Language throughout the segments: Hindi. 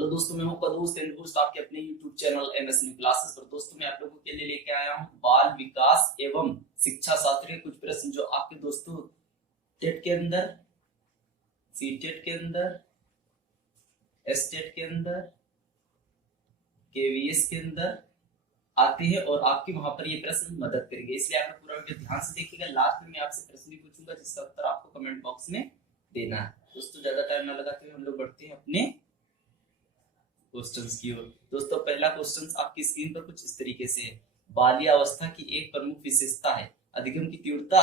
हेलो दोस्तों, मैं हूं कदूस दोस्त आपके अपने YouTube channel MS new classes पर। दोस्तों मैं आप लोगों के लिए लेके आया हूं बाल विकास एवं शिक्षा शास्त्र के कुछ प्रश्न जो आपके दोस्तों टेट के अंदर, सी टेट के अंदर, एस टेट के अंदर, केवीएस के अंदर आते हैं और आपके वहां पर ये प्रश्न मदद करेंगे। इसलिए आप लोग पूरा वीडियो ध्यान से देखिएगा। लास्ट में मैं आपसे प्रश्न भी पूछूंगा जिसका उत्तर आपको कमेंट बॉक्स में देना है। दोस्तों ज्यादा टाइम ना लगाते हुए हम लोग बढ़ते हैं अपने क्वेश्चंस की ओर। दोस्तों पहला क्वेश्चन आपकी स्क्रीन पर कुछ इस तरीके से है। बाल्यावस्था की एक प्रमुख विशेषता है अधिगम की तीव्रता।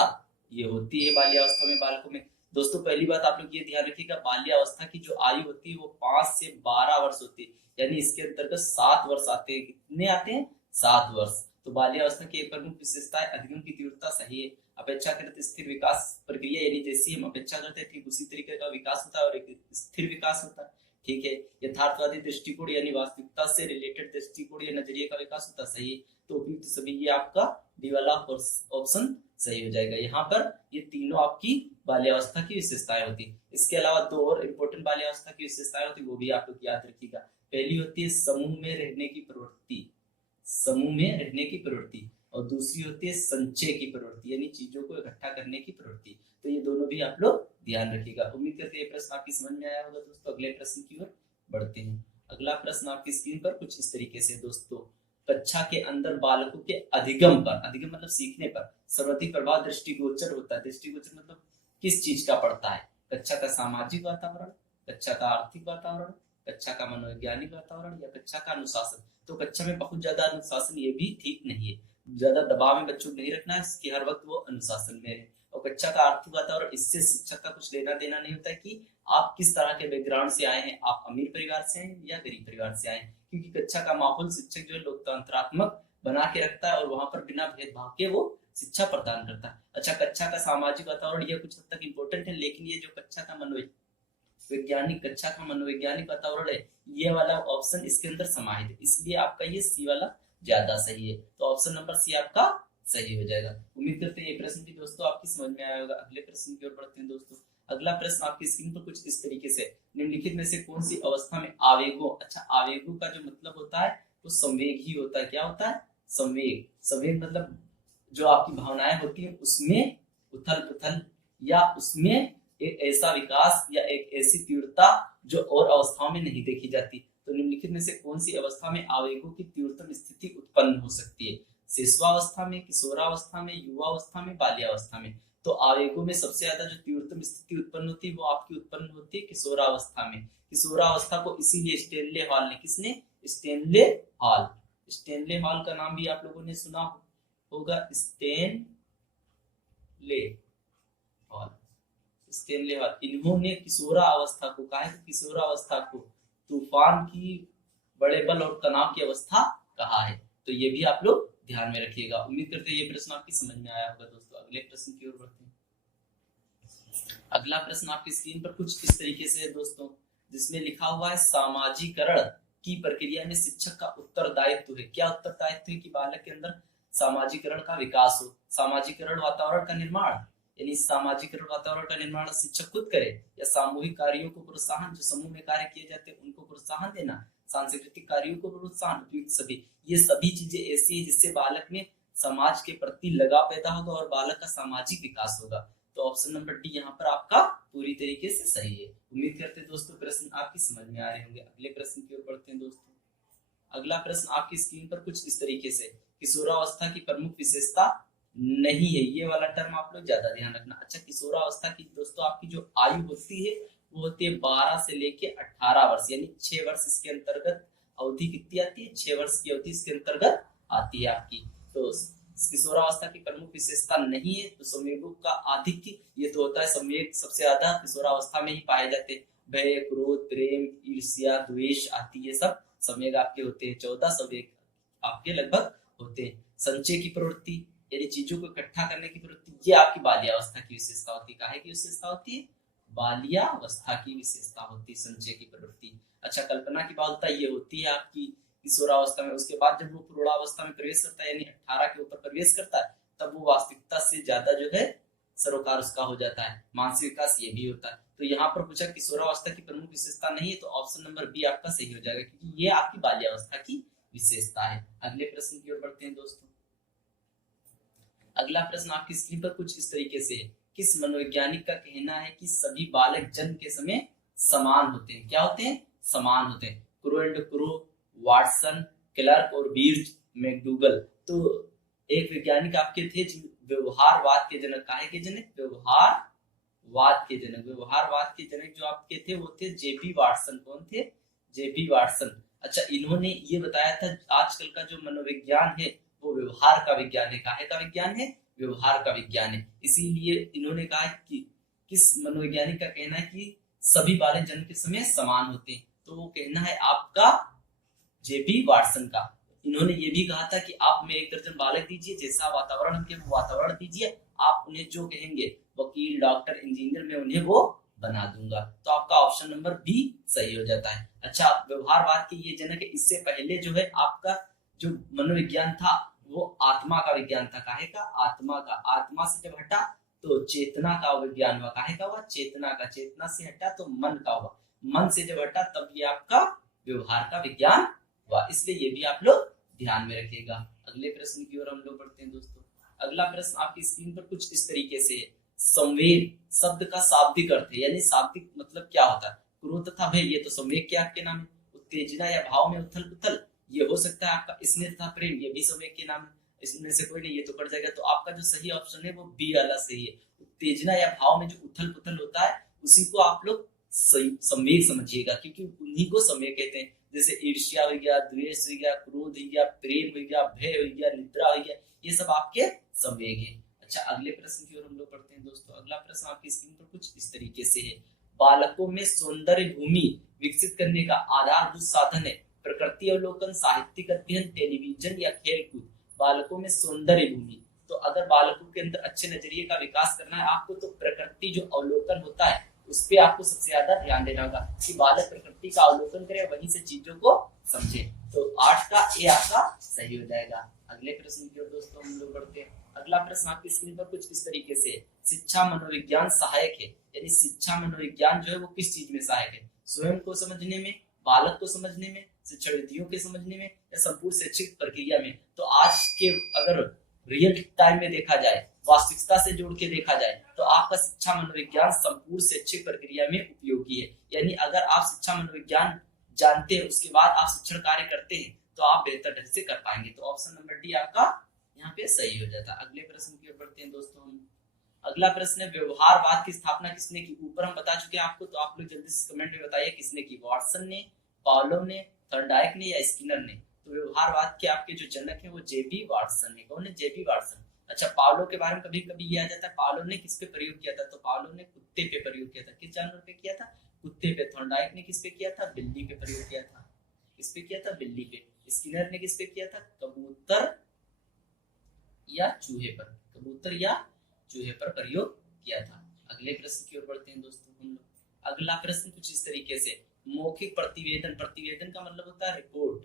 ये होती है बाल्यावस्था में बालकों में। दोस्तों पहली बात आप लोग ये ध्यान रखिएगा, बाल्यावस्था की जो आयु होती है वो 5 से 12 वर्ष होती है, यानी इसके अंतर्गत 7 वर्ष आते हैं। कितने आते हैं? 7 वर्ष। तो बाल्यावस्था की एक प्रमुख विशेषता है अधिगम की तीव्रता। सही है। अपेक्षाकृत स्थिर विकास प्रक्रिया, यानी जैसी हम अपेक्षा करते हैं ठीक उसी तरीके का विकास होता है और एक स्थिर विकास होता है। ठीक है। यथार्थवादी दृष्टिकोण यानी वास्तविकता से रिलेटेड दृष्टिकोण या नजरिए का विकास होता है। सही है। तो उपयुक्त सभी ये आपका डी वाला ऑप्शन सही हो जाएगा। यहाँ पर ये तीनों आपकी बाल्यावस्था की विशेषताएं होती है। इसके अलावा दो और इंपॉर्टेंट बाल्यावस्था की विशेषताएं होती है, वो भी आप लोग याद रखिएगा। पहली होती है समूह में रहने की प्रवृत्ति, समूह में रहने की प्रवृत्ति, और दूसरी होती है संचय की प्रवृत्ति, यानी चीजों को इकट्ठा करने की प्रवृत्ति। तो ये दोनों भी आप लोग ध्यान रखिएगा। उम्मीद करते हैं ये प्रश्न आपकी समझ में आया होगा। दोस्तों अगले प्रश्न की ओर बढ़ते हैं। अगला प्रश्न आपकी स्क्रीन पर कुछ इस तरीके से दोस्तों, कक्षा के अंदर बालकों के अधिगम पर, अधिगम मतलब सीखने पर, सर्वाधिक प्रभाव दृष्टिगोचर होता है। दृष्टिगोचर मतलब किस चीज का पड़ता है? कक्षा का सामाजिक वातावरण, कक्षा का आर्थिक वातावरण, कक्षा का मनोवैज्ञानिक वातावरण या कक्षा का अनुशासन। तो कक्षा में बहुत ज्यादा अनुशासन ये भी ठीक नहीं है। ज्यादा दबाव में बच्चों को नहीं रखना है कि हर वक्त वो अनुशासन में है। और कक्षा का आर्थिक वातावरण, इससे शिक्षक का कुछ लेना देना नहीं होता है कि आप किस तरह के बैकग्राउंड से आए हैं, आप अमीर परिवार से हैं या गरीब परिवार से आए हैं। क्योंकि कक्षा का माहौल शिक्षक जो है लोकतंत्रात्मक बना के रखता है और वहां पर बिना भेदभाव के वो शिक्षा प्रदान करता है। अच्छा, कक्षा का सामाजिक वातावरण ये कुछ हद तक इम्पोर्टेंट है, लेकिन ये जो कक्षा का मनोवैज्ञानिक, कक्षा का मनोवैज्ञानिक वातावरण है, ये वाला ऑप्शन इसके अंदर समाहित है, इसलिए आपका ये सी वाला ज्यादा सही है। तो ऑप्शन नंबर सी आपका सही हो जाएगा। उम्मीद करते हैं ये प्रश्न भी दोस्तों आपकी समझ में आया होगा। अगले प्रश्न की ओर बढ़ते हैं दोस्तों। अगला प्रश्न आपकी स्क्रीन पर कुछ इस तरीके से, निम्नलिखित में से कौन सी अवस्था में आवेगों, अच्छा आवेगों का जो मतलब होता है वो संवेग ही होता है। क्या होता है? संवेग। संवेग मतलब जो आपकी भावनाएं होती है उसमें उथल पुथल या उसमें एक ऐसा विकास या एक ऐसी तीव्रता जो और अवस्थाओं में नहीं देखी जाती। तो निम्नलिखित में से कौन सी अवस्था में आवेगों की तीव्रतम स्थिति उत्पन्न हो सकती है? शिशुआवस्था में, किशोरावस्था में, युवावस्था में, बाल्यावस्था में। तो आवेगों में सबसे ज्यादा जो तीव्रतम स्थिति उत्पन्न होती है वो आपकी उत्पन्न होती है किशोरावस्था में। किशोरावस्था को इसीलिए स्टेनले हॉल ने, किसने? Stanley hall. स्टेनले हॉल का नाम भी आप लोगों ने सुना होगा, स्टेनले हॉल। स्टेनले हॉल, इन्होंने किशोरावस्था को, कहा है किशोरावस्था को तूफान की, बड़े बल और तनाव की अवस्था कहा है। तो ये भी आप लोग ध्यान में रखिएगा। उम्मीद करते हैं ये प्रश्न आपकी समझ में आया होगा। दोस्तों अगले प्रश्न की ओर बढ़ते हैं। अगला प्रश्न आपकी स्क्रीन पर कुछ इस तरीके से है दोस्तों, जिसमें लिखा हुआ है सामाजिकरण की प्रक्रिया में शिक्षक का उत्तरदायित्व है। क्या उत्तरदायित्व है? कि बालक के अंदर सामाजिकरण का विकास हो। सामाजिकरण वातावरण का निर्माण, यानी सामाजिकरण वातावरण का निर्माण शिक्षक खुद करे या सामूहिक कार्यों को प्रोत्साहन, जो समूह में कार्य किए जाते हैं उनको प्रोत्साहन देना, सांस्कृतिक कार्यों को प्रोत्साहन, उपयुक्त सभी। ये सभी चीजें ऐसी है जिससे बालक में समाज के प्रति लगाव पैदा होगा और बालक का सामाजिक विकास होगा। तो ऑप्शन नंबर डी यहाँ पर आपका पूरी तरीके से सही है। उम्मीद करते हैं दोस्तों प्रश्न आपकी समझ में आ रहे होंगे। अगले प्रश्न की ओर बढ़ते हैं दोस्तों। अगला प्रश्न आपकी स्क्रीन पर कुछ इस तरीके से, किशोरावस्था की प्रमुख विशेषता नहीं है। ये वाला टर्म आप लोग ज्यादा ध्यान रखना। अच्छा, किशोरावस्था की दोस्तों आपकी जो आयु होती है वो होती है 12 से लेके 18 वर्ष, यानी 6 वर्ष इसके अंतर्गत अवधि कितनी आती है? 6 वर्ष की अवधि इसके अंतर्गत आती है आपकी। तो किशोरावस्था की प्रमुख विशेषता नहीं है। तो संवेगों का आधिक्य ये तो होता है, संवेग सबसे ज्यादा किशोरावस्था में ही पाए जाते हैं। भय, क्रोध, प्रेम, ईर्ष्या, द्वेष आदि ये सब संवेग आपके होते हैं। 14 संवेग आपके लगभग होते हैं। संचय की प्रवृत्ति, यानी चीजों को इकट्ठा करने की प्रवृत्ति, ये आपकी बाल्यावस्था की विशेषता होती है। काहे की विशेषता होती है? बाल्यावस्था की विशेषता होती है संचय की प्रवृत्ति। अच्छा, कल्पना की बालता ये होती है आपकी किशोरावस्था में। उसके बाद जब वो प्रौढ़ावस्था में प्रवेश करता है, यानी 18 के ऊपर प्रवेश करता है, तब वो वास्तविकता से ज्यादा जो है सरोकार उसका हो जाता है, मानसिक विकास ये भी होता है। तो यहाँ पर पूछा किशोरावस्था की प्रमुख विशेषता नहीं है, तो ऑप्शन नंबर बी आपका सही हो जाएगा, क्योंकि ये आपकी बाल्यावस्था की विशेषता है। अगले प्रश्न की ओर बढ़ते हैं दोस्तों। अगला प्रश्न आपकी स्क्रीन पर कुछ इस तरीके से है, किस मनोवैज्ञानिक का कहना है कि सभी बालक जन्म के समय समान होते हैं? क्या होते हैं? समान होते हैं। Crow and crow, Watson, clerk और बीर्ज मैकडूगल। तो एक वैज्ञानिक आपके थे जो व्यवहारवाद के जनक, काहे के जनक? व्यवहारवाद के जनक। व्यवहारवाद के जनक जो आपके थे वो थे जेपी वाटसन। कौन थे? JP Watson. अच्छा, इन्होंने ये बताया था आजकल का जो मनोविज्ञान है वो व्यवहार का विज्ञान है। काहे का विज्ञान है? व्यवहार का विज्ञान है। इसीलिए इन्होंने कहा कि किस मनोवैज्ञानिक का कहना है कि सभी बालक जन्म के समय समान होते हैं? तो वो कहना है आपका जेपी वाटसन का। इन्होंने ये भी कहा था कि आप में एक दर्जन बालक दीजिए, जैसा वातावरण उनके वो वातावरण दीजिए, आप उन्हें जो कहेंगे वकील, डॉक्टर, इंजीनियर, में उन्हें वो बना दूंगा। तो आपका ऑप्शन नंबर बी सही हो जाता है। अच्छा, व्यवहारवाद के ये जनक है। इससे पहले जो है आपका जो मनोविज्ञान था वो आत्मा का विज्ञान था। काहे का? आत्मा का। आत्मा से जब हटा तो चेतना का विज्ञान हुआ। काहे का हुआ? चेतना का। चेतना से हटा तो मन का हुआ। मन से जब हटा तब ये आपका व्यवहार का विज्ञान हुआ। इसलिए ये भी आप लोग ध्यान में रखिएगा। अगले प्रश्न की ओर हम लोग बढ़ते हैं दोस्तों। अगला प्रश्न आपकी स्क्रीन पर कुछ इस तरीके से है, संवेग शब्द का शाब्दिक अर्थ है, यानी शाब्दिक मतलब क्या होता है? क्रोध तथा भय, ये तो संवेग के आपके नाम है। उत्तेजना या भाव में उथल पुथल, ये हो सकता है आपका स्नेह तथा प्रेम, ये भी संवेग के नाम है। इसमें से कोई नहीं, ये तो कट जाएगा। तो आपका जो सही ऑप्शन है वो बी वाला सही है। उत्तेजना या भाव में जो उथल पुथल होता है उसी को आप लोग संवेग समझिएगा, क्योंकि उन्हीं को संवेग कहते हैं। जैसे ईर्ष्या हो गया, द्वेष हो गया, क्रोध हो गया, प्रेम हो गया, भय हो गया, निद्रा हो गया, ये सब आपके संवेग है। अच्छा, अगले प्रश्न की ओर हम लोग पढ़ते हैं दोस्तों। अगला प्रश्न आपकी स्क्रीन पर कुछ इस तरीके से है, बालकों में सौंदर्य भूमि विकसित करने का आधारभूत साधन है प्रकृति अवलोकन, साहित्यिक अध्ययन, टेलीविजन या खेलकूद। बालकों में सौंदर्य भूमि, तो अगर बालकों के अंदर अच्छे नजरिए का विकास करना है आपको, तो प्रकृति जो अवलोकन होता है उस पर आपको सबसे ज्यादा ध्यान देना होगा कि बालक प्रकृति का अवलोकन करे, वहीं से चीजों को समझे। तो 8 का ए आपका सही हो जाएगा। अगले प्रश्न की ओर दोस्तों हम लोग बढ़ते हैं। अगला प्रश्न आपकी स्क्रीन पर कुछ इस तरीके से, शिक्षा मनोविज्ञान सहायक है, यानी शिक्षा मनोविज्ञान जो है वो किस चीज में सहायक है? स्वयं को समझने में, बालक को समझने में, शिक्षण विधियों के समझने में, या संपूर्ण शैक्षिक प्रक्रिया में? तो आज के अगर रियल टाइम में देखा जाए, वास्तविकता से जोड़ के देखा जाए, तो आपका शिक्षा मनोविज्ञान संपूर्ण शैक्षिक प्रक्रिया में उपयोगी है। यानी अगर आप शिक्षा मनोविज्ञान जानते हैं उसके बाद आप शिक्षण कार्य करते हैं तो आप बेहतर ढंग से कर पाएंगे। तो ऑप्शन नंबर डी आपका यहाँ पे सही हो जाता है। अगले प्रश्न की ओर बढ़ते हैं दोस्तों हम। अगला प्रश्न है, व्यवहारवाद की स्थापना किसने की? ऊपर हम बता चुके हैं आपको, तो आप लोग जल्दी से कमेंट में बताइए किसने की? वाटसन ने, पावलोव ने, थॉर्नडाइक ने या स्किनर ने? तो व्यवहारवाद के आपके जो जनक है वो जेबी वाटसन है। कौन है? जेबी वाटसन। अच्छा, पावलोव के बारे में कभी कभी ये आ जाता है, पावलोव ने किस पे प्रयोग किया था? तो पावलोव ने कुत्ते पे प्रयोग किया था। किस जानवर पे किया था? कुत्ते पे। थॉर्नडाइक ने किस पे किया था? बिल्ली पे प्रयोग किया था। किस पे किया था? बिल्ली पे। स्किनर ने किस पे किया था? कबूतर या चूहे पर। कबूतर या चूहे पर प्रयोग किया था। अगले प्रश्न की ओर बढ़ते हैं दोस्तों हम लोग। अगला प्रश्न कुछ इस तरीके से, मौखिक प्रतिवेदन। प्रतिवेदन का मतलब होता है रिपोर्ट।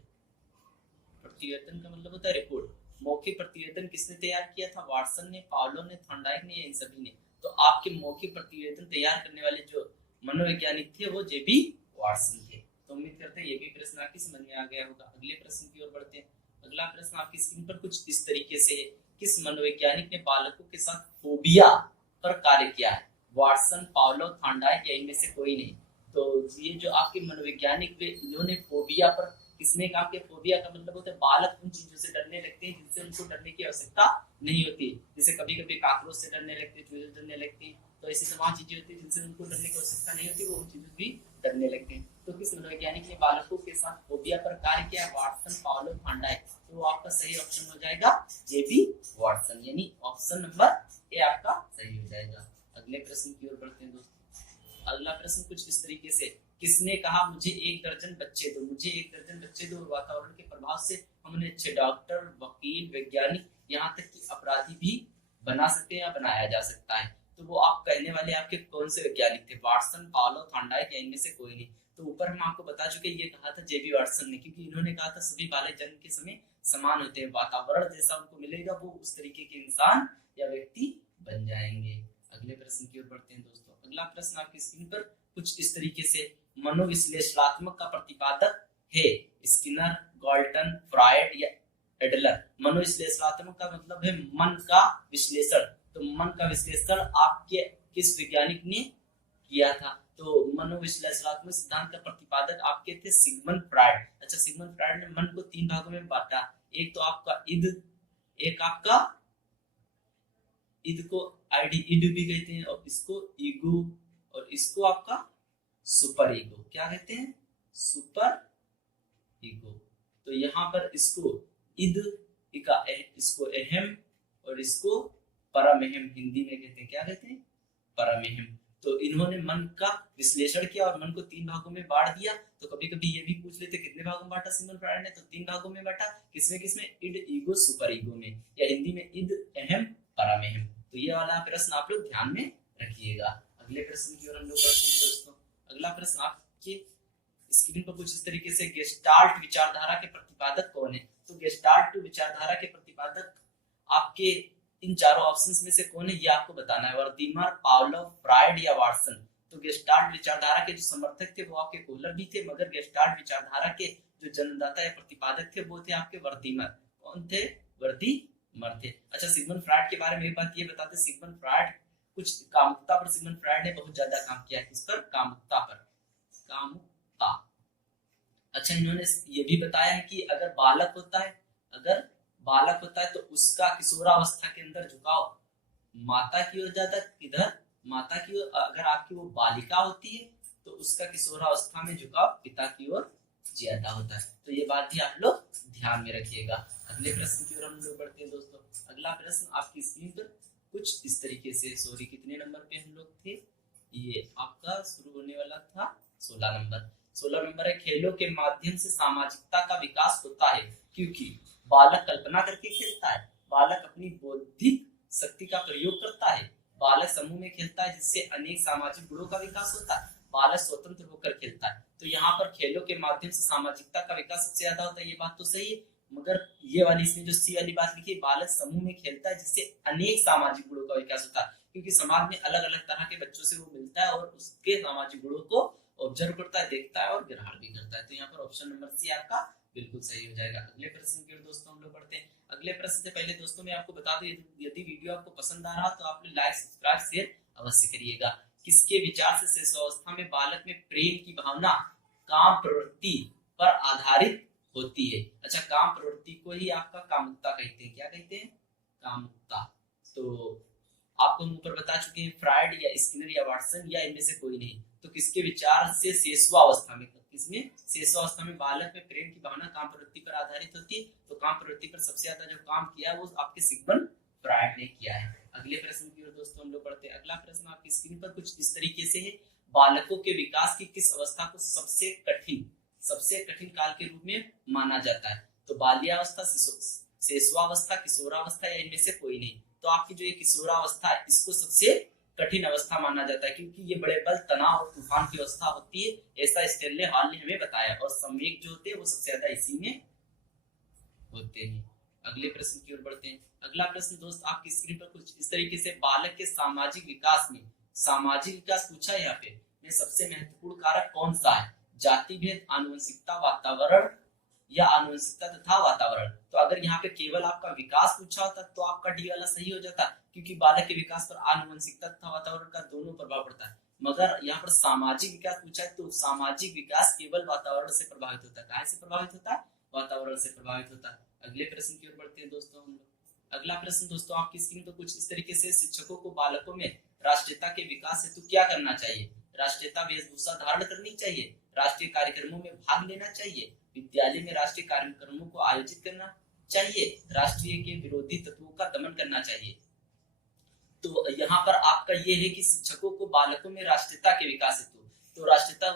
प्रतिवेदन का मतलब होता है रिपोर्ट। मौखिक प्रतिवेदन किसने तैयार किया था? वाटसन ने, पावलोव ने, थॉर्नडाइक ने या इन सभी ने? तो आपके मौखिक प्रतिवेदन तैयार करने वाले जो मनोवैज्ञानिक थे वो जेबी वाटसन थे। तो उम्मीद करते हैं ये भी प्रश्न आपकी समझ में आ गया होगा। अगले प्रश्न की ओर बढ़ते हैं। अगला प्रश्न आपकी स्क्रीन पर कुछ इस तरीके से है, किस मनोवैज्ञानिक ने बालकों के साथ फोबिया पर कार्य किया है? वाटसन, पावलोव, थॉर्नडाइक या इनमें से कोई नहीं? तो ये जो आपके मनोवैज्ञानिक थे इन्होंने फोबिया पर किसने काम किया? फोबिया का मतलब होता है बालक उन चीजों से डरने लगते हैं जिनसे उनको डरने की आवश्यकता नहीं होती। जैसे कभी कभी काकरोच से डरने लगते हैं, चूहे से डरने लगते हैं, तो ऐसी तमाम चीजें होती है जिनसे उनको डरने की आवश्यकता नहीं होती, वो उन चीजों भी डरने लगते हैं। तो किस मनोवैज्ञानिक ने बालकों के साथ फोबिया पर कार्य किया? Watson, Pavlov, Thorndike. तो वो आपका सही ऑप्शन हो जाएगा जेबी वाटसन, यानी ऑप्शन नंबर ए आपका सही हो जाएगा। अगले प्रश्न की ओर बढ़ते हैं दोस्तों। अगला प्रश्न कुछ इस तरीके से, किसने कहा मुझे 1 दर्जन बच्चे दो? मुझे 1 दर्जन बच्चे दो, वातावरण के प्रभाव से हम उन्हें अच्छे डॉक्टर, वकील, वैज्ञानिक, यहाँ तक कि अपराधी भी बना सकते हैं या बनाया जा सकता है। तो वो आप कहने वाले आपके कौन से वैज्ञानिक थे? वाटसन, पावलोव, थॉर्नडाइक या इनमें से कोई नहीं? तो ऊपर हम आपको बता चुके ये कहा था जेबी वाटसन ने, क्योंकि इन्होंने कहा था सभी बालक जन्म के समय समान होते हैं, वातावरण जैसा उनको मिलेगा वो उस तरीके के इंसान या व्यक्ति बन जाएंगे। अगले प्रश्न की ओर बढ़ते हैं दोस्तों। अगला प्रश्न आपकी स्क्रीन पर कुछ इस तरीके से मनोविश्लेषणात्मक का प्रतिपादक है स्किनर, गाल्टन, फ्रायड या एडलर। मनोविश्लेषणात्मक का मतलब है मन का विश्लेषण। तो मन का विश्लेषण आपके किस वैज्ञानिक ने किया था? तो मनोविश्लेषणात्मक सिद्धांत का प्रतिपादक आपके थे सिगमंड फ्रायड। अच्छा, सिगमंड फ्रायड ने मन को 3 भागों में बांटा। एक तो आपका इद, एक आपका इद को इड भी कहते हैं, और इसको ईगो, और इसको आपका सुपर ईगो। क्या कहते हैं? Super ego. तो यहाँ पर इसको इद का इसको अहम और इसको परमअहम हिंदी में कहते हैं। क्या कहते हैं? परमअहम। तो इन्होंने मन का विश्लेषण किया और मन को 3 भागों में बांट दिया। तो कभी कभी ये भी पूछ लेते कितने भागों में बांटा सिगमंड फ्रायड ने? तो 3 भागों में बांटा। किसमें किसमें? इड, ईगो, सुपर ईगो में, या हिंदी में इद, अहम, परमअहम। तो ये वाला प्रश्न आप लोग ध्यान में रखिएगा। अगले प्रश्न की ओर हम लोग बढ़ते हैं दोस्तों। अगला प्रश्न आपके स्क्रीन पर कुछ इस तरीके से गेस्टाल्ट विचारधारा के प्रतिपादक कौन है? तो गेस्टाल्ट विचारधारा के प्रतिपादक आपके इन चारों ऑप्शंस में से कौन है, ये आपको बताना है। वर्दीमर, पावलोव, फ्रायड या वाटसन। तो गेस्टाल्ट विचारधारा के जो समर्थक थे वो आपके कोहलर भी थे, मगर गेस्टाल्ट विचारधारा के जो जन्मदाता या प्रतिपादक थे वो थे आपके वर्दीमर। कौन थे? वर्दीमर थे। अच्छा, सिगमंड फ्रायड के बारे में एक बात ये बताते, सिगमंड फ्रायड कुछ कामुकता पर सिगमंड फ्रायड ने बहुत ज्यादा काम किया है। किस पर? कामुकता पर। कामुकता। अच्छा, इन्होंने ये भी बताया है कि अगर बालक होता है तो उसका किशोरावस्था के अंदर झुकाव माता की ओर जाता है। किधर? माता की ओर। अगर आपकी वो बालिका होती है तो उसका किशोरावस्था में झुकाव पिता की ओर ज्यादा होता है। तो ये बात भी आप लोग ध्यान में रखिएगा। अगले प्रश्न की ओर हम लोग बढ़ते हैं दोस्तों। अगला प्रश्न आपकी स्क्रीन पर कुछ इस तरीके से, सॉरी कितने नंबर पे हम लोग थे? ये आपका शुरू होने वाला था 16 नंबर। 16 नंबर है, खेलों के माध्यम से सामाजिकता का विकास होता है क्योंकि बालक कल्पना करके खेलता है, बालक अपनी बौद्धिक शक्ति का प्रयोग करता है, बालक समूह में खेलता है जिससे अनेक सामाजिक गुणों का विकास होता है, बालक स्वतंत्र होकर खेलता है। तो यहाँ पर खेलों के माध्यम से सामाजिकता का विकास सबसे ज्यादा होता है, ये बात तो सही है। मगर ये वाली इसमें जो सी वाली बात लिखी है, बालक समूह में खेलता है जिससे अनेक सामाजिक गुणों का विकास होता है, क्योंकि समाज में अलग अलग तरह के बच्चों से वो मिलता है और उसके सामाजिक गुणों को ऑब्जर्व करता है, देखता है और ग्रहण भी करता है। तो यहाँ पर ऑप्शन नंबर सी आपका बिल्कुल सही हो जाएगा। अगले प्रश्न की ओर दोस्तों हम लोग बढ़ते हैं। अगले प्रश्न से पहले दोस्तों मैं आपको बता दूं, यदि वीडियो आपको पसंद आ रहा तो आप लोग लाइक, सब्सक्राइब, शेयर अवश्य करिएगा। किसके विचार से शिशुअवस्था में बालक में प्रेम की भावना काम प्रवृत्ति पर आधारित होती है? अच्छा, काम प्रवृत्ति को ही आपका कामुकता कहते हैं। क्या कहते हैं? कामुकता। तो आपको हम ऊपर बता चुके हैं, फ्रायड या स्किनर या वाटसन या इनमें से कोई नहीं। तो किसके विचार से शिशुअवस्था में, किसमें? शिशुअवस्था में बालक में प्रेम की भावना काम प्रवृत्ति पर आधारित होती है। तो काम प्रवृत्ति पर सबसे ज्यादा जो काम किया है वो आपके सिगमंड फ्रायड ने किया है। अगले प्रश्न की ओर दोस्तों हम लोग बढ़ते हैं। अगला प्रश्न आपकी स्क्रीन पर कुछ इस तरीके से है, बालकों के विकास की किस अवस्था को सबसे कठिन काल के रूप में माना जाता है? तो बाल्यावस्था, शिशुअवस्था, किशोरावस्था या इनमें से कोई नहीं। तो आपकी जो ये किशोरावस्था है इसको सबसे कठिन अवस्था माना जाता है, क्योंकि ये बड़े बल, तनाव और तूफान की अवस्था होती है, ऐसा स्टेनले हॉल ने हमें बताया। और संवेग जो होते हैं वो सबसे ज्यादा इसी में होते हैं। अगले प्रश्न की ओर बढ़ते हैं। अगला प्रश्न दोस्त आपकी स्क्रीन पर कुछ इस तरीके से, बालक के सामाजिक विकास में, सामाजिक विकास पूछा है यहाँ पे, में सबसे महत्वपूर्ण कारक कौन सा है? जाति भेद, आनुवंशिकता, वातावरण या आनुवंशिकता तथा वातावरण। तो अगर यहाँ पे केवल आपका विकास पूछा होता तो आपका डी वाला सही हो जाता, क्योंकि बालक के विकास पर आनुवंशिकता तथा वातावरण का दोनों प्रभाव पड़ता है। मगर यहाँ पर सामाजिक विकास पूछा है तो सामाजिक विकास केवल वातावरण से प्रभावित होता है। कहाँ से प्रभावित होता है? वातावरण से प्रभावित होता है। अगले प्रश्न की ओर बढ़ते हैं दोस्तों हम लोग। अगला प्रश्न दोस्तों आपकी स्क्रीन पर कुछ इस तरीके से, शिक्षकों को बालकों में राष्ट्रीयता के विकास हेतु क्या करना चाहिए? राष्ट्रीयता वेशभूषा धारण करनी चाहिए, राष्ट्रीय कार्यक्रमों में भाग लेना चाहिए, विद्यालय में राष्ट्रीय कार्यक्रमों को आयोजित करना चाहिए, राष्ट्रीय के विरोधी तत्वों का दमन करना चाहिए। तो यहाँ पर आपका ये है कि शिक्षकों को बालकों में राष्ट्रीयता के विकास हेतु, तो राष्ट्रीयता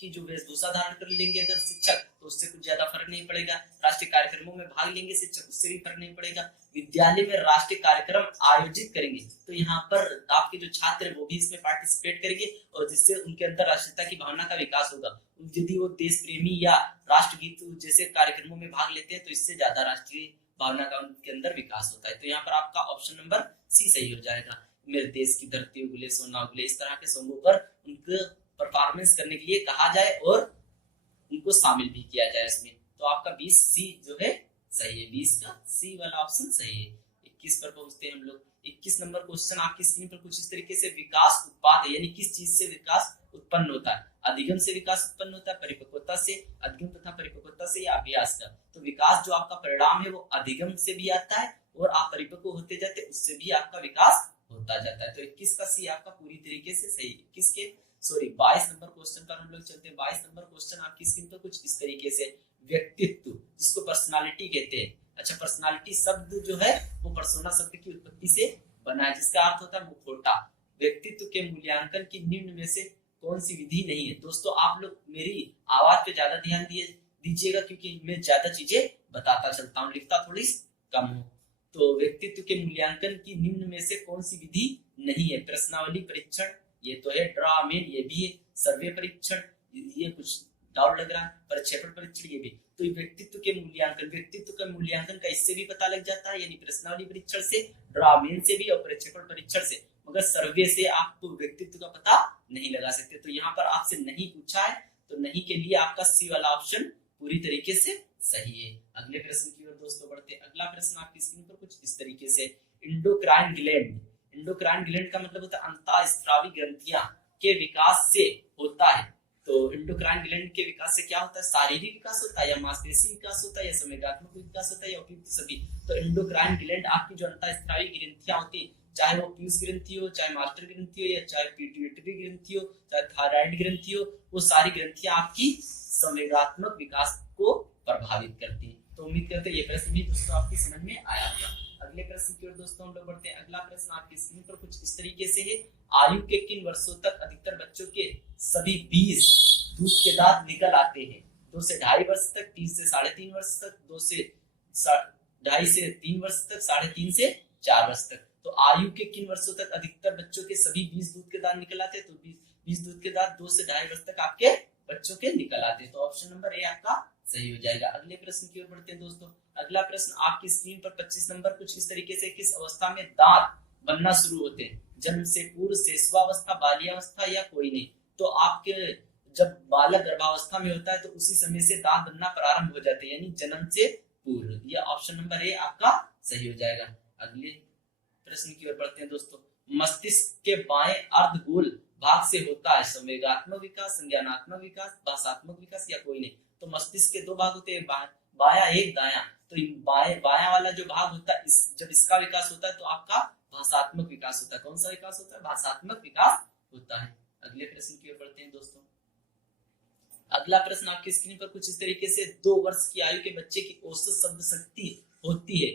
की जो वेशभूषा धारण कर लेंगे अगर शिक्षक तो उससे कुछ ज्यादा फर्क नहीं पड़ेगा, राष्ट्रीय कार्यक्रमों में भाग लेंगे शिक्षक उससे भी फर्क नहीं पड़ेगा, विद्यालय में राष्ट्रीय कार्यक्रम आयोजित करेंगे तो यहाँ पर आपके जो छात्र है वो भी इसमें पार्टिसिपेट करेंगे और जिससे उनके अंदर राष्ट्रीयता की भावना का विकास होगा। यदि वो देश प्रेमी या राष्ट्रगीत जैसे कार्यक्रमों में भाग लेते हैं तो इससे ज्यादा राष्ट्रीय भावना का उनके अंदर विकास होता है। तो यहाँ पर आपका ऑप्शन नंबर सी सही हो जाएगा। मेरे देश की धरती उगले सोना उगले, इस तरह के सॉन्गों पर उनको परफॉर्मेंस करने के लिए कहा जाए और उनको शामिल भी किया जाए इसमें। तो आपका 20 सी जो है सही है, 20 का सी वाला ऑप्शन सही है। 21 पर पहुंचते हैं हम लोग। 21 नंबर क्वेश्चन आपकी स्क्रीन पर कुछ इस तरीके से विकास उत्पाद है, यानी किस चीज से विकास उत्पन्न होता है। अधिगम से विकास उत्पन्न होता है, परिपक्वता से, अधिगम तथा परिपक्वता से, या अभ्यास का। तो विकास जो आपका परिणाम है वो अधिगम से भी आता है और आप परिपक्व होते जाते उससे भी आपका विकास होता जाता है। तो 21 का सी आपका पूरी तरीके से सही। 21 के 22 नंबर क्वेश्चन पर हम लोग चलते हैं। 22 नंबर क्वेश्चन आपकी स्क्रीन पर कुछ इस तरीके से, व्यक्तित्व जिसको पर्सनालिटी कहते हैं। अच्छा, पर्सनालिटी शब्द जो है वो पर्सोना शब्द की उत्पत्ति से बना है, जिसका अर्थ होता है मुखौटा। व्यक्तित्व के मूल्यांकन की निम्न में से कौन सी विधि नहीं है। दोस्तों आप लोग मेरी आवाज पे ज्यादा ध्यान दीजिएगा, क्योंकि मैं ज्यादा चीजें बताता चलता हूँ, लिखता थोड़ी कम हूँ। तो व्यक्तित्व के मूल्यांकन की निम्न में से कौन सी विधि नहीं है। प्रश्नावली परीक्षण, ये तो है। ड्रा मेन, ये भी है। सर्वे परीक्षण, ये कुछ डाउट लग रहा है। प्रक्षेपण परीक्षण, ये भी। तो व्यक्तित्व के मूल्यांकन, व्यक्तित्व का मूल्यांकन का इससे भी पता लग जाता है, यानी प्रश्नावली परीक्षण से, ड्रा मेन से भी और प्रक्षेपण परीक्षण से। मगर सर्वे से आपको व्यक्तित्व का पता नहीं लगा सकते। तो यहाँ पर आपसे नहीं पूछा है, तो नहीं के लिए आपका सी वाला ऑप्शन पूरी तरीके से सही है। अगले प्रश्न की ओर दोस्तों बढ़ते हैं। अगला प्रश्न आपकी स्क्रीन पर कुछ इस तरीके से, इंडोक्राइन ग्लैंड। इंडोक्राइन ग्लैंड का मतलब होता है अंतःस्रावी ग्रंथियां के विकास से होता है। तो इंडोक्राइन ग्लैंड के विकास से क्या होता है, शारीरिक विकास होता है या मांसपेशी विकास होता है या संवेगात्मक विकास होता है या उपयुक्त सभी। तो इंडोक्राइन ग्लैंड आपकी जो अंतःस्रावी ग्रंथियां होती है, चाहे वो पीयूष ग्रंथि हो, चाहे मास्टर ग्रंथि हो, या चाहे पिट्यूटरी ग्रंथि हो, चाहे थायराइड ग्रंथि हो, वो सारी ग्रंथियां आपकी संवेगात्मक विकास को प्रभावित करती हैं। तो उम्मीद करते हैं ये प्रश्न भी दोस्तों आपकी समझ में आया होगा। अगले प्रश्न की ओर दोस्तों हम लोग बढ़ते हैं। अगला प्रश्न आपकी स्क्रीन पर कुछ इस तरीके से है, आयु के किन वर्षों तक अधिकतर बच्चों के सभी 20 दूध के दांत निकल आते हैं। 2 से 2.5 वर्ष तक, 3 से 3.5 वर्ष तक, 2 से 2.5 से 3 वर्ष तक, 3.5 से 4 वर्ष तक। तो आयु के किन वर्षों तक अधिकतर बच्चों के सभी 20 दूध के दांत निकल आते हैं। तो 20 दूध के दांत 2 से 2.5 वर्ष तक आपके बच्चों के निकल आते हैं। तो ऑप्शन नंबर ए आपका सही हो जाएगा। अगले प्रश्न की ओर बढ़ते हैं दोस्तों। अगला प्रश्न आपकी स्क्रीन पर 25 नंबर कुछ इस तरीके से, किस अवस्था में दांत बनना शुरू होते हैं। जन्म से पूर्व, शिशुआवस्था, बाल्यावस्था या कोई नहीं। तो आपके जब बालक गर्भावस्था में होता है तो उसी समय से दांत बनना प्रारंभ हो जाते हैं, यानी जन्म से पूर्व। यह ऑप्शन नंबर ए आपका सही हो जाएगा। अगले प्रश्न की ओर बढ़ते हैं दोस्तों। मस्तिष्क के बाएं अर्धगोल भाग से होता है संवेगात्मक विकास, संज्ञानात्मक विकास, भाषात्मक विकास या कोई नहीं। तो मस्तिष्क के 2 भाग होते हैं, बाया एक दाया। तो बाया वाला जो भाग होता है, जब इसका विकास होता है तो आपका भाषात्मक विकास होता है। कौन सा विकास होता है, भाषात्मक विकास होता है। अगले प्रश्न की ओर बढ़ते हैं दोस्तों। अगला प्रश्न आपकी स्क्रीन पर कुछ इस तरीके से, 2 वर्ष की आयु के बच्चे की औसत शब्द शक्ति होती है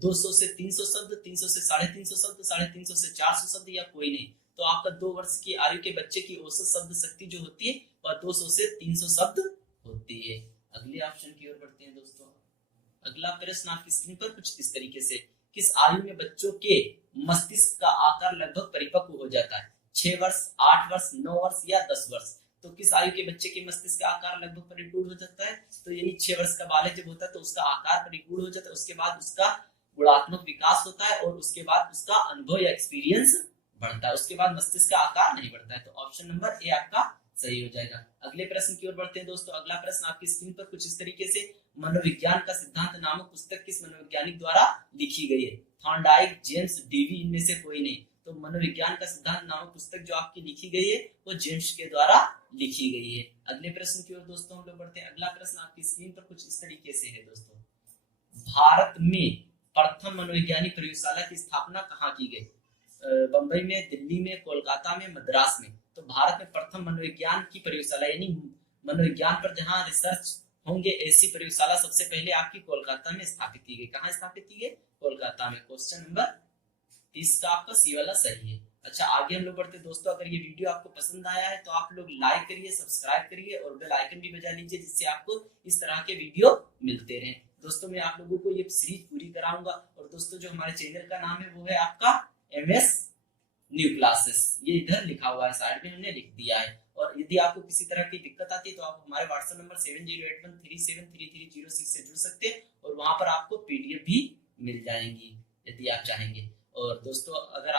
200 से 300 शब्द, 300 से 350 शब्द, 350 से 400 शब्द या कोई नहीं। तो आपका 2 वर्ष की आयु के बच्चे की औसत शब्द शक्ति जो होती है वह 200 से 300 शब्द होती है। अगले ऑप्शन की ओर बढ़ते हैं दोस्तों। अगला प्रश्न आपकी स्क्रीन पर कुछ इस तरीके से, किस आयु में बच्चों के मस्तिष्क का आकार लगभग परिपक्व हो जाता है। 6 वर्ष, 8 वर्ष, 9 वर्ष या 10 वर्ष। तो किस आयु के बच्चे के मस्तिष्क का आकार लगभग परिपूर्ण हो जाता है। तो यानी 6 वर्ष का बालक जब होता है तो उसका आकार परिपूर्ण हो जाता है, उसके बाद उसका गुणात्मक विकास होता है और उसके बाद उसका अनुभव या एक्सपीरियंस बढ़ता है, उसके बाद मस्तिष्क का आकार नहीं बढ़ता है। तो ऑप्शन नंबर ए आपका सही हो जाएगा। अगले प्रश्न की ओर बढ़ते हैं दोस्तों। अगला प्रश्न आपकी स्क्रीन पर कुछ इस तरीके से, मनोविज्ञान का सिद्धांत नामक पुस्तक किस मनोवैज्ञानिक द्वारा लिखी गई है। थॉर्नडाइक, जेम्स, डीवी, इनमें से कोई नहीं। तो मनोविज्ञान का सिद्धांत नामक पुस्तक जो आपकी लिखी गई है वो जेम्स के द्वारा लिखी गई है। अगले प्रश्न की ओर दोस्तों हम लोग बढ़ते हैं। अगला प्रश्न आपकी स्क्रीन पर कुछ इस तरीके से है दोस्तों, भारत में प्रथम मनोवैज्ञानिक प्रयोगशाला की स्थापना कहाँ की गई। बंबई में, दिल्ली में, कोलकाता में, मद्रास में। तो भारत में प्रथम मनोविज्ञान की प्रयोगशाला, यानी मनोविज्ञान पर जहां रिसर्च होंगे ऐसी प्रयोगशाला सबसे पहले आपकी कोलकाता में स्थापित की गई। कहाँ स्थापित की गई, कोलकाता में। क्वेश्चन नंबर 30 का आपका सी वाला सही है। अच्छा, आगे हम लोग बढ़ते दोस्तों। अगर ये वीडियो आपको पसंद आया है तो आप लोग लाइक करिए, सब्सक्राइब करिए और बेल आइकन भी बजा लीजिए, जिससे आपको इस तरह के वीडियो मिलते रहे। दोस्तों मैं आप लोगों को ये सीरीज पूरी कराऊंगा। और दोस्तों जो हमारे चैनल का नाम है वो है आपका MS न्यू क्लासेस, ये इधर लिखा हुआ है, साइड में हमने लिख दिया है। और यदि आपको किसी तरह की दिक्कत आती है तो आप हमारे व्हाट्सएप नंबर 7081373306 से जुड़ सकते हैं और वहां पर आपको PDF भी मिल जाएंगी यदि आप चाहेंगे। और दोस्तों अगर